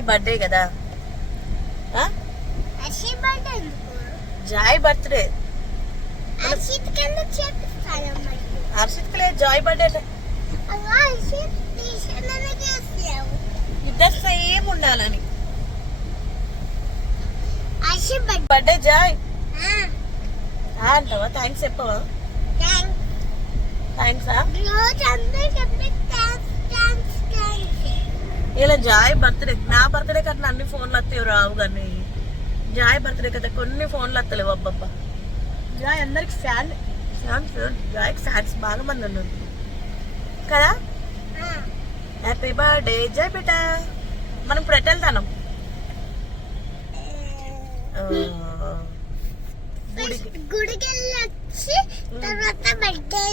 Joy birthday కదా, Joy birthday. Harshit లేదు, Joy birthday. ఇద్దరు సేమ్ ఉండాలని. బర్త్డే జాయ్ అంటావా? థ్యాంక్స్ చెప్పవా? థ్యాంక్సా? ఇలా జాయ్ బర్త్డే, నా బర్త్డే కన్నా అన్ని ఫోన్లు వస్తాయి రావు, కానీ జాయ్ బర్త్డే కదా కొన్ని ఫోన్లు వస్తలేవు. అబ్బబ్బా, జాయ్ అందరికి ఫ్యాన్, జాయ్ ఫ్యాన్స్ బాగా మంది ఉన్నారు కదా. హ్యాపీ బర్త్డే జాయ్ బేటా. మనం ఇప్పుడు ఎట్టు వెళ్తాం? గుడికి వెళ్ళొచ్చి తర్వాత బర్త్డే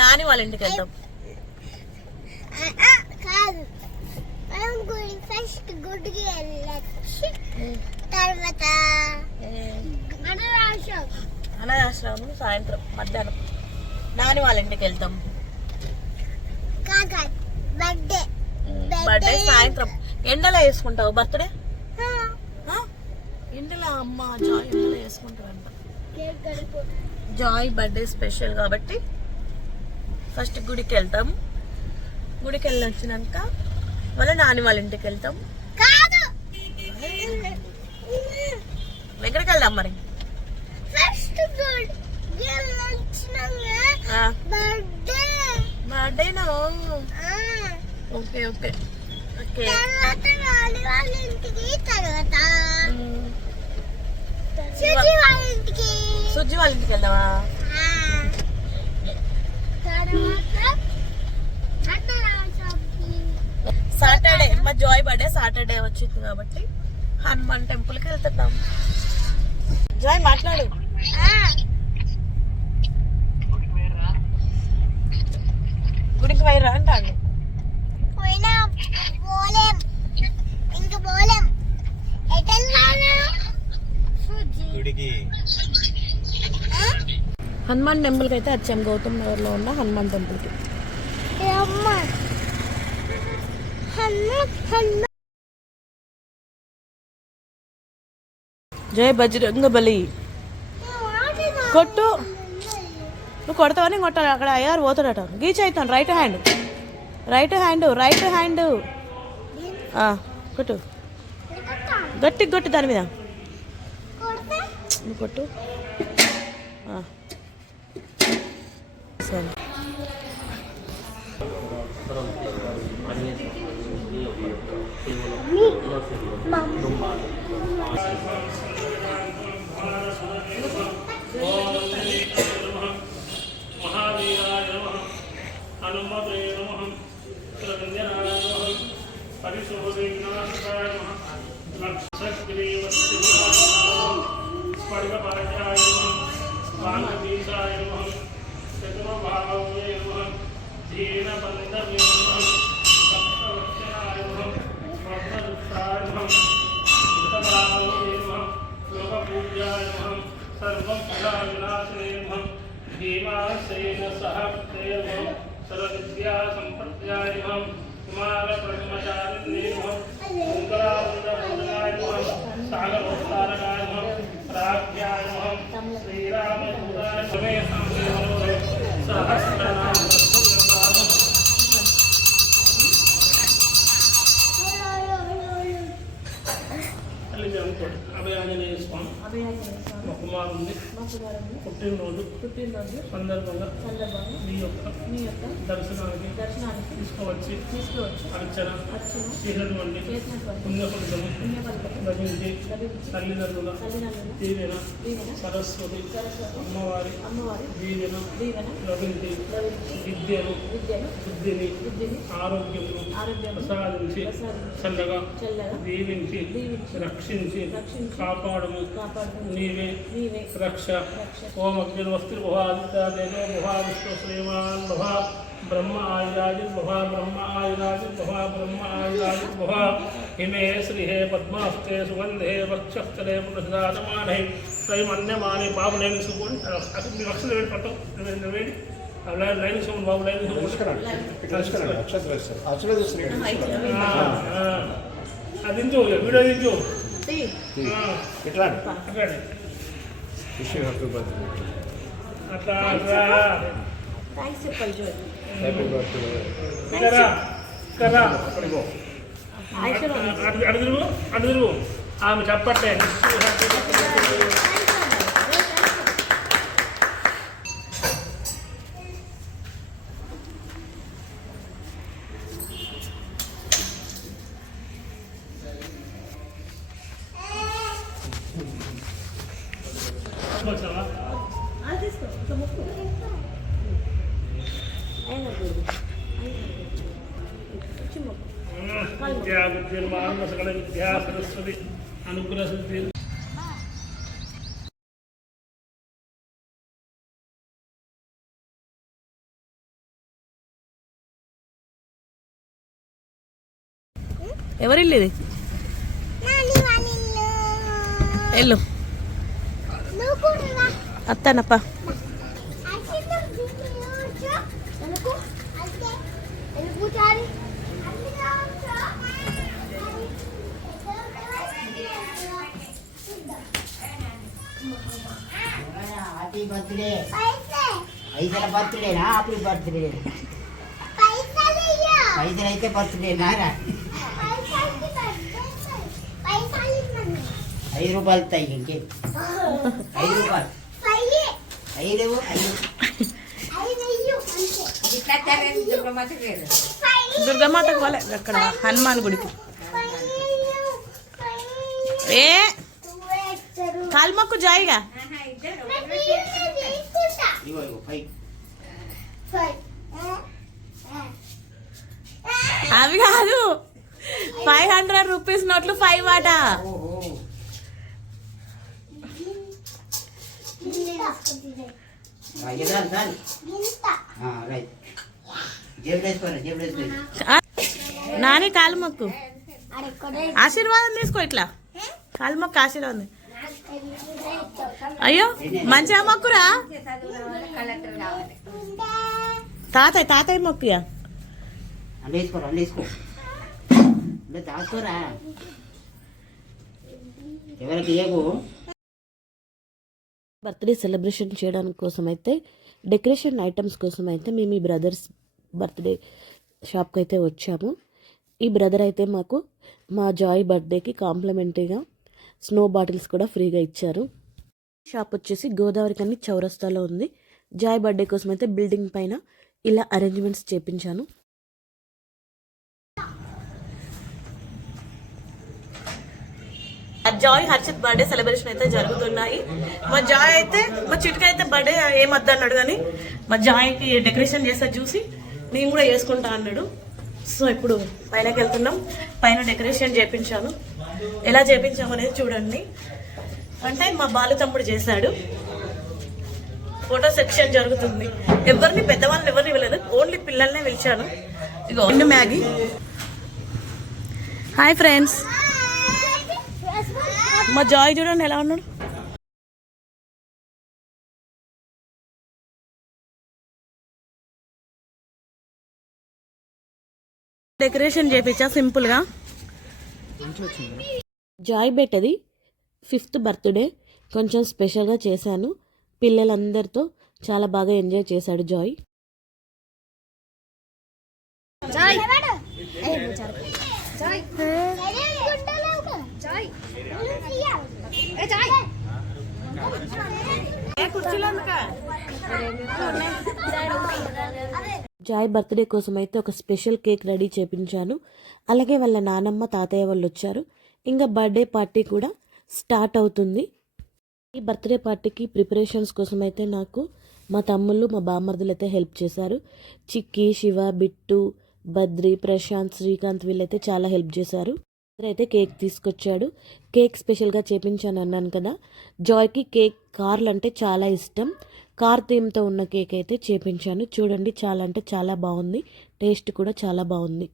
నాని వాళ్ళ ఇంటికి వెళ్తాం. కాదు, మనం ఫస్ట్ గుడికి వెళ్ళొచ్చి తర్వాత అనాథాశ్రమం సాయంత్రం మధ్యాహ్నం నాని వాళ్ళ ఇంటికి వెళ్తాం. బర్త్డే సాయంత్రం. ఎండలో వేసుకుంటావు బర్త్డే? ఎండలో అమ్మ జాయ్ ఎండలో వేసుకుంటావు అంట. జాయ్ బర్త్డే స్పెషల్ కాబట్టి ఫస్ట్ గుడికి వెళ్తాం. గుడికి వెళ్ళి వచ్చినాక మళ్ళీ నాని వాళ్ళ ఇంటికి వెళ్తాం. ఎక్కడికి వెళ్దాం మరి? బర్త్డేనా? Okay okay okay. సుజ్జి వాళ్ళ ఇంటికి వెళ్దామా? సాటర్డే మా జాయ్ బర్త్డే సాటర్డే వచ్చింది కాబట్టి హనుమాన్ టెంపుల్కి వెళ్తున్నాం. జాయ్ మాట్లాడు. గుడికి పోయిరా అంటాడు. హనుమాన్ టెంపుల్కి అయితే వచ్చాం, గౌతమ్ నగర్ లో ఉన్న హనుమాన్ టెంపుల్కి. జై బజరంగ బలి. కొట్టు, నువ్వు కొడతావని కొట్టాలి. అక్కడ అయ్యారు పోతాడట. గీచ్ అవుతాను. రైట్ హ్యాండ్ కొట్టు, గట్టి కొట్టు దాని మీద. నువ్వు కొట్టు. సరే. అభయాంజనేయ స్వామి మా కుమారుని పుట్టినరోజు సందర్భంగా మీ యొక్క దర్శనానికి తీసుకువచ్చి అర్చన చేసినటువంటి పుణ్యఫలితము లభించి తల్లిదండ్రుల దీవెన సరస్వతి అమ్మవారి దీవెన లభించి విద్యను బుద్ధిని ఆరోగ్యము ప్రసాదించి చల్లగా దీవించి రక్షించి కాపాడము నీవే రక్ష. ఓం అగ్నిర్వస్త్రి భవాదిత్యాదేవో భవా విష్ణు శ్రీమాన్ భవా బ్రహ్మ ఆయురాజిత్ భవా బ్రహ్మ ఆయురాజిత్ భవా బ్రహ్మ ఆయురాజిత్ భవా హిమే శ్రీహే పద్మాస్తే సుగంధే వక్షస్థలే పునఃదానమానే స్వయమన్యమానే పాపలేని సుగుణ్ మీ వక్షలు వేడి పట్టం వేడి లైన్ సౌండ్ బాబు లైన్ అది దించు వీడియో దించు తీ. ఇట్లా అట్లానే. విష్ హ్యాపీ బర్త్డే అట్లా అట్లా థ్యాంక్స్ చెప్పాలి జోయ్. హ్యాపీ బర్త్డే ఇక్కడ ఇక్కడ అక్కడికో ఆశీర్వాదం. అటు తిరుగు అటు తిరుగు ఆమె చెప్పట్లే వచ్చావా తీసుకో ఒక ముక్కు. అయినా చూడు. వచ్చి మొక్కు. విద్యా బుద్ధిర్మాన సకల విద్యా సరస్వతి అనుగ్రహ సిద్ధి ఎవరిల్లు ఇది? నాని వానిల్లు. వెళ్ళు. నువ్వు కూడా రా. అత్తానప్ప. అసలు దీనిలో వచ్చా? వెనుకు. అంతే. వెనుకు చాలి. అందులో వచ్చా? హ్యాపీ బర్త్డే పైసే. పైసల బర్త్డేనా హ్యాపీ బర్త్డే పైసలు ఇయ్యో. పైసలు అయితే బర్త్డే నారా పైసలకి పైసలు ఇవ్వండి. 5 రూపాయలు ఇస్తాయి ఇంకే 5 రూపాయలు పైయే. 5 ఐదు 5 ఇయ్యు. అంతే. దుర్గమాతకు వాళ్ళే అక్కడ హనుమాన్ గుడికి. ఏ కాల్మక్కు జాయిగా. ఇగో ఇగో 5 అవి కాదు 500 రూపీస్ నోట్లు 5 ఆట. ఓహో ఎదాలి రైట్ జేబులు వేసుకోరా జేబులు వేసుకోండి నాని కాల్మక్కు ఆశీర్వాదం తీసుకో ఇట్లా. కాల్మక్కు ఆశీర్వాదం. అయ్యో మంచిగా మొక్కురా. తాతయ్య మొక్కుయా. అండ్ వేసుకోరా అండ్ వేసుకో అంటే దాచుకోరా ఎవరికి ఏగో బర్త్డే సెలబ్రేషన్ చేయడానికి కోసం అయితే డెకరేషన్ ఐటమ్స్ కోసం అయితే మేము ఈ బ్రదర్స్ బర్త్డే షాప్కి అయితే వచ్చాము. ఈ బ్రదర్ అయితే మాకు మా జాయ్ బర్త్డేకి కాంప్లిమెంటరీగా స్నో బాటిల్స్ కూడా ఫ్రీగా ఇచ్చారు. షాప్ వచ్చేసి గోదావరి కన్ని చౌరస్తాలో ఉంది. జాయ్ బర్త్డే కోసం అయితే బిల్డింగ్ పైన ఇలా అరేంజ్మెంట్స్ చేపించాను. జాయ్ హర్షిత్ బర్త్డే సెలబ్రేషన్ అయితే జరుగుతున్నాయి. మా జాయ్ అయితే మా చిట్క అయితే బర్త్డే ఏమద్దు అన్నాడు, కానీ మా జాయ్కి డెకరేషన్ చేస్తే చూసి నేను కూడా చేసుకుంటా అన్నాడు. సో ఇప్పుడు పైనకి వెళ్తున్నాం. పైన డెకరేషన్ చేపించాను. ఎలా చేపించాము అనేది చూడండి. అంటే మా బాలు తమ్ముడు చేశాడు. ఫోటో సెక్షన్ జరుగుతుంది. పెద్దవాళ్ళని ఎవరిని వెళ్ళలేదు, ఓన్లీ పిల్లల్నే పిలిచాను. ఇగో మ్యాగీ. హాయ్ ఫ్రెండ్స్, మా జాయ్ చూడండి ఎలా ఉన్నాడు. డెకరేషన్ చేపించా సింపుల్గా. జాయ్ బెట్టది 5th బర్త్డే కొంచెం స్పెషల్గా చేశాను. పిల్లలందరితో చాలా బాగా ఎంజాయ్ చేశాడు జాయ్. జాయ్ బర్త్డే కోసం అయితే ఒక స్పెషల్ కేక్ రెడీ చేపించాను. అలాగే వాళ్ళ నానమ్మ తాతయ్య వాళ్ళు వచ్చారు. ఇంకా బర్త్డే పార్టీ కూడా స్టార్ట్ అవుతుంది. ఈ బర్త్డే పార్టీకి ప్రిపరేషన్స్ కోసం అయితే నాకు మా తమ్ముళ్ళు మా బామ్మర్దులు అయితే హెల్ప్ చేశారు. చిక్కి, శివ, బిట్టు, బద్రి, ప్రశాంత్, శ్రీకాంత్ వీళ్ళైతే చాలా హెల్ప్ చేశారు. అయితే కేక్ తీసుకొచ్చాడు. కేక్ స్పెషల్గా చేపించాను అన్నాను కదా. జాయ్కి కేక్ కార్లు అంటే చాలా ఇష్టం. కార్ థీమ్తో ఉన్న కేక్ అయితే చేపించాను. చూడండి, చాలా అంటే చాలా బాగుంది. టేస్ట్ కూడా చాలా బాగుంది.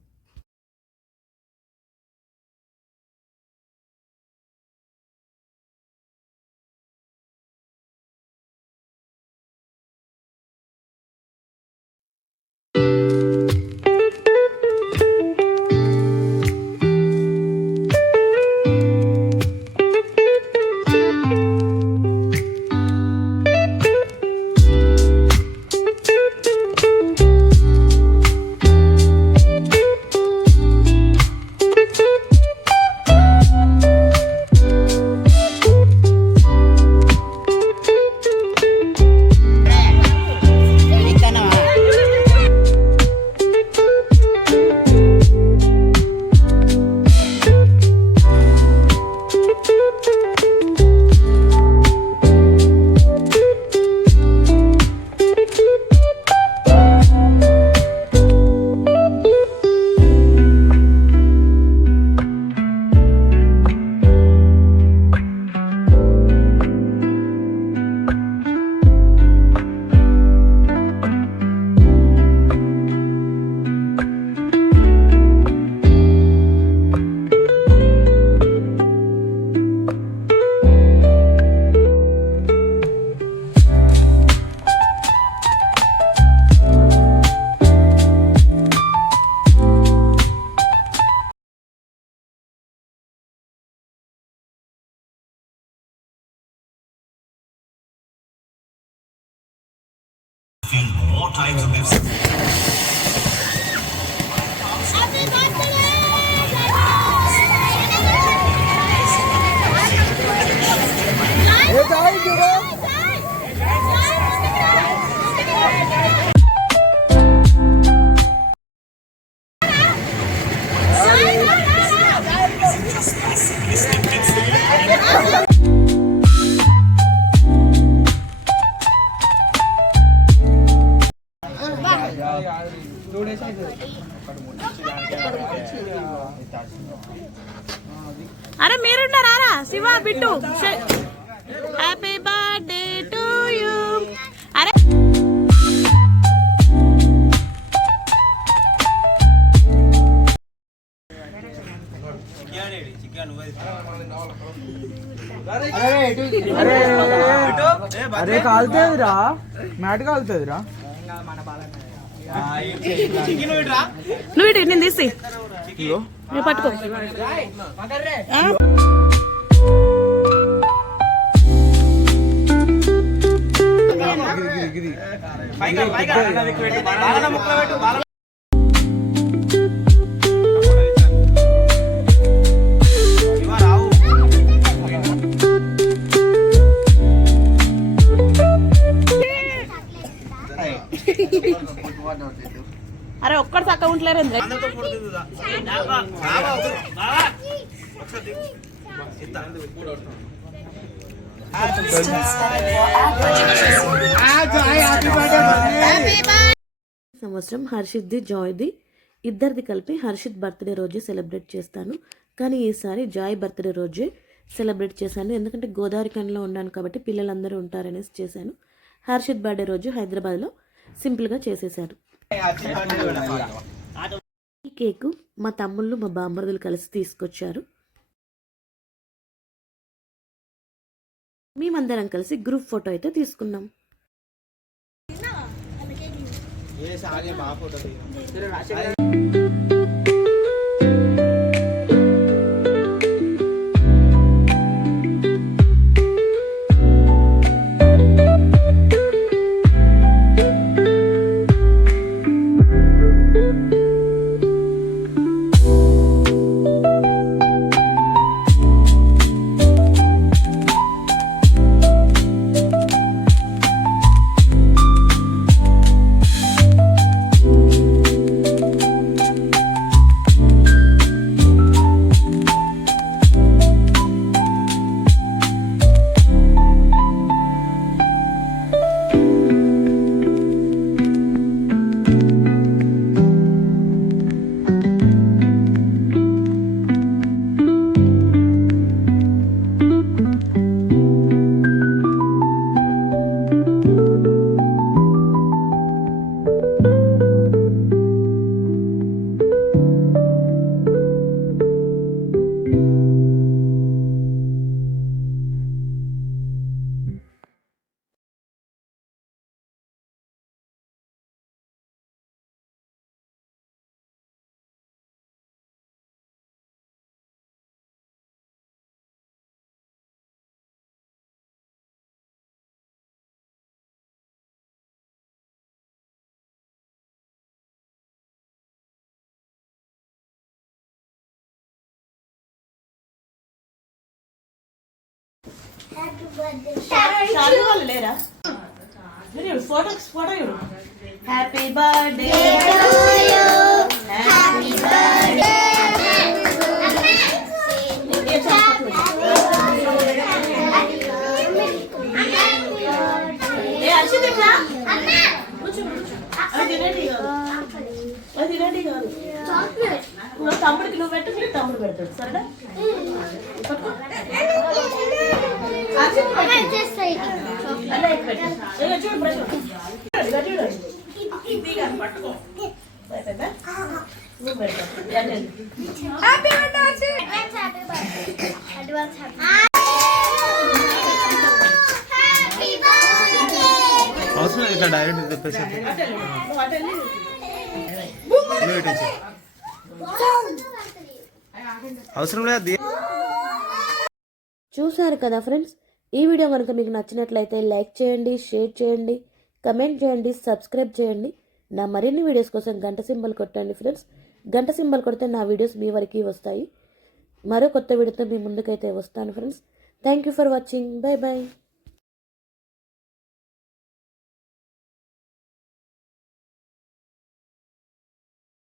and more types of websites. Happy birthday! అరే మీరున్నారా Shiva Bittu happy birthday to you. అరే అరే కాలుతుందిరా మ్యాట్ కాలుతుందిరా నువ్వు ఇటు నేను తీసి నువ్వు పట్టుకో. అరే ఒక్కడు చక్క ఉంటలేరు సంవత్సరం హర్షిత్ది జాయ్ది ఇద్దరిది కలిపి హర్షిత్ బర్త్డే రోజే సెలబ్రేట్ చేస్తాను. కానీ ఈసారి జాయ్ బర్త్డే రోజే సెలబ్రేట్ చేశాను. ఎందుకంటే గోదావరి కన్లో ఉన్నాను కాబట్టి పిల్లలందరూ ఉంటారనేసి చేశాను. హర్షిత్ బర్త్డే రోజు హైదరాబాద్లో సింపుల్గా చేసేశారు. ఈ కేకు మా తమ్ముళ్ళు మా బామ్మర్దులు కలిసి తీసుకొచ్చారు. మేమందరం కలిసి గ్రూప్ ఫోటో అయితే తీసుకున్నాం. Happy birthday! లేరా photo happy birthday Happy birthday! తమ్ముడికి నువ్వు పెట్టు తమ్ముడు పెడతాడు సరేనా. అవసరం ఇట్లా డైరెక్ట్ చెప్పేసి అవసరం లేదు. చూసారు కదా ఫ్రెండ్స్, ఈ వీడియో కనుక మీకు నచ్చినట్లయితే లైక్ చేయండి, షేర్ చేయండి, కమెంట్ చేయండి, సబ్స్క్రైబ్ చేయండి. నా మరిన్ని వీడియోస్ కోసం గంట సింబల్ కొట్టండి ఫ్రెండ్స్. గంట సింబల్ కొడితే నా వీడియోస్ మీ వరకు వస్తాయి. మరో కొత్త వీడియోతో మీ ముందుకైతే వస్తాను friends. Thank you for watching. Bye bye.